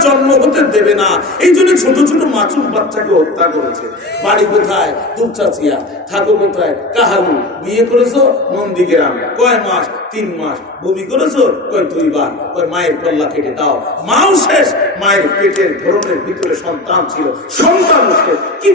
জন্ম হতে দেবে না। এই জন্য ছোট ছোট মাছুর বাচ্চাকে হত্যা করেছে। বাড়ি কোথায়? দুপচাচিয়া। থাকো কোথায়? কাহালু বিয়ে করেছ? নন্দীগ্রাম কয় মাস? তিন মাস। বমি করেছ? কয় দুইবার। কয় মায়ের কল্লা কেটে দাও। মাও শেষ। মায়ের পেটের ধরনের ভিতরে সন্তান ছিল। সন্তান কি জাতের কি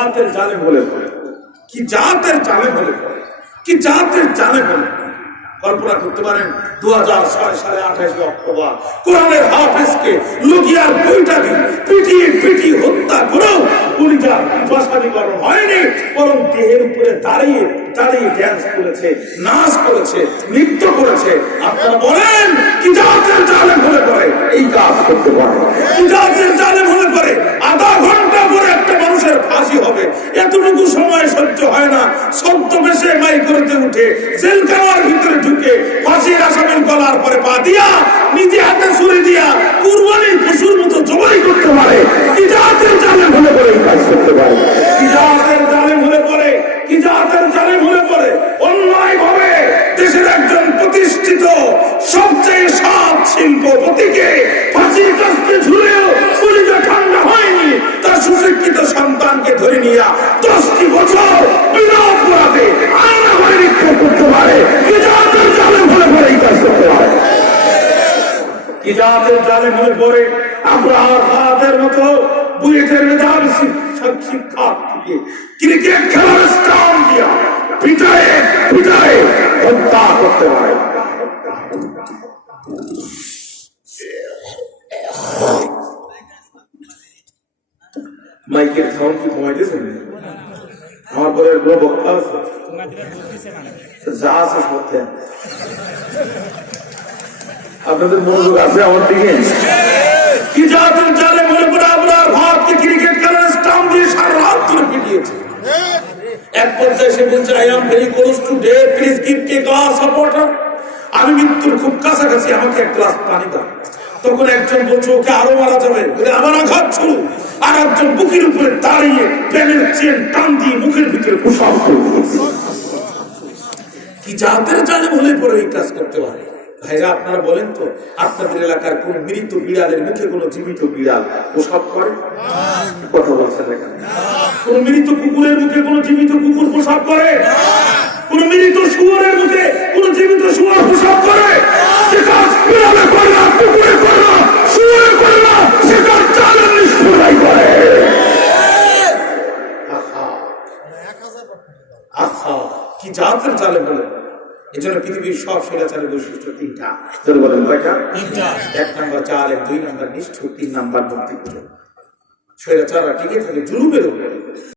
জাতের হলে পরে কি জাতের হলে পরে কি জাতের হলে পরে? কল্পনা করতে পারেন দু হাজার ছয় সালে আঠাশে অক্টোবর, কোরআনের লুকিয়ার হত্যা করেও হয়নি, বরং দেহের উপরে দাঁড়িয়ে দাঁড়িয়ে ড্যান্স করেছে, নাচ করেছে, নৃত্য করেছে। আপনারা বলেন, কি জাতের জালেম হলে পরে এই কাজ করতে পারে কি জাতের জালেম হলে পরে আধা ঘণ্টা পরে একটা মানুষের ফাঁসি হবে এতটুকু সময় সহ্য হয় না সদ্য বেশে মাই করতে উঠে জেলখানার ভিতরে ঢুকে ফাঁসির আসামির গলার পরে পা দিয়া নিজে হাতে ছুরি দিয়া কুরবানির পশুর মতো জবাই করতে পারে। কি জাতের জালেম হলে পরে কাজ করতে পারে? কি জাতের জালেম হলে পরে? কি জাতের জালেম হলে পরে? অন্যায় ভাবে দেশের একজন প্রতিষ্ঠিত, সবচেয়ে সৎ শিল্পপতিকে ফাঁসির কাছে ঝুলেও শরীরে ঠান্ডা হয়নি। তার সুশিক্ষিত সন্তানকে ধরে নিয়ে দশটি বছর বিনা অপরাধে আয়না করে নিক্ষেপ করতে পারে কি জাতের জালেম হলে পরে এই কাজ করতে পারে কি জাতের জালেম হলে পরে আমরা হাতের মতো বুয়েটের মেধাবী শিক্ষক শিক্ষার্থীকে ক্রিকেট খেলার স্টাম দিয়া পিটায়ে পিটায়ে হত্যা করতে পারে মাইকের সাউন্ড কি কমাই দিয়েছেন আমার পরে বক্তা আছে? যা আছে দেন। আপনাদের মনোযোগ আছে আমার দিকে কি ওয়াটার আমি মৃত্যুর খুব কাছাকাছি আমাকে এক গ্লাস পানি দাও। তখন একজন বলছে, ওকে আরও মারা যাবে। বলে, আমার আঘাত ছুড়ু আর একজন বুকের উপরে দাঁড়িয়ে প্যানের চেন টান দিয়ে মুখের ভিতরে কি জাতের জালে হলে পরে এই কাজ করতে পারে? ভাইরা আপনারা বলেন তো আপনাদের এলাকার কোন মৃত বিড়ালের মুখে কোন জীবিত বিড়াল প্রসাব করে? কথা বলছেন কোন? মৃত কুকুরের মুখে কোন জীবিত কুকুর প্রসাব করে? কোন মৃত শুয়ারের মুখে কোন জীবিত শুয়ার প্রসাব করে? সে কাজ বিড়ালে করে না কুকুরে করে না শুয়ারে করে না সে কাজ জালের নিষ্ঠুরাই করে। আহা। আহা কি জাতের জালে বলে? এই জন্য পৃথিবীর সব স্বৈরাচারের বৈশিষ্ট্য তিনটা। বলেন কয়টা? এক নম্বর চার এক দুই নম্বর নিষ্ঠুর তিন নাম্বার ভক্তি স্বৈরাচাররা টিকে থাকে জুলুমের উপরে।